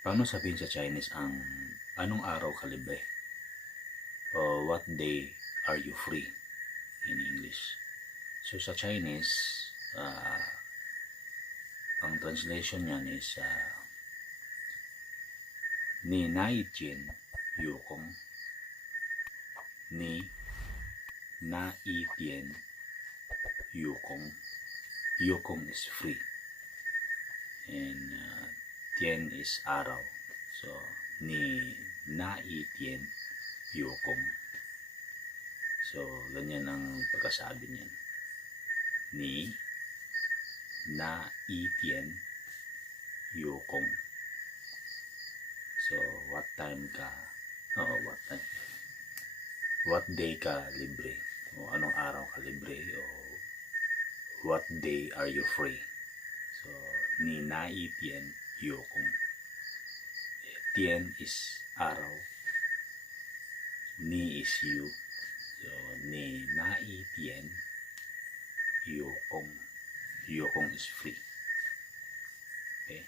Paano sabihin sa Chinese ang anong araw ka libre? O what day are you free in English? So sa Chinese, ang translation niyan is ni nai tian yukong, ni nai tian yukong. Yukong is free and tian is araw. So ni nai tian yukong. So ganyan ang pagkasabi niyan. Ni nai tian yukong. So what time ka what day ka libre, o anong araw ka libre, o what day are you free. So ni nai tian yukong. Tian is araw, ni is you, so ni nai tian yukong. Yukong is free. Okay.